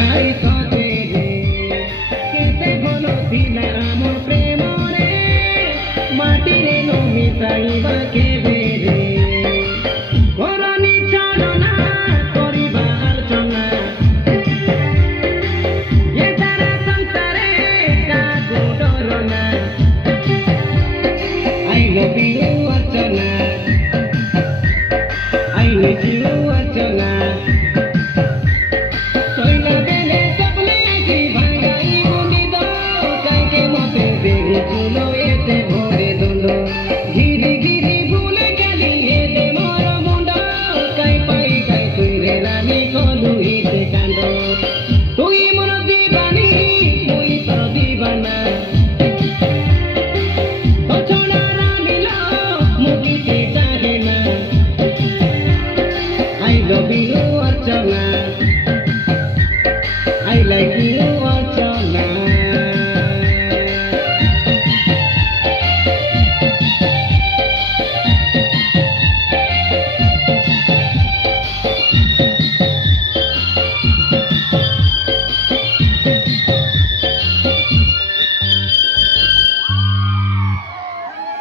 গাই সজে রে কেতে হলো ছিলা আমার প্রেম রে মাটিরে নমি চাইবা কেবে রে করনি চালনা করিবা আলোচনা এ সারা সংসারে কাকু Darna I love you Archana I miss you অর্চনা শৈলা বেলে চপলে কি ভাঙাই বুনিদ কাইকে মতে দেখে চুলো এতে ভরে দণ্ড ঘিরি ঘিরি ভুলে গেলি হেতে মর মুন্ড কাই পাই কাই তুই রে রানী কলু হিতে কান্দ তুই মোর দিবানি মুই তোর দিবানা তো ছড়া রামিল মুকিতে চাহে না I love you Archana I like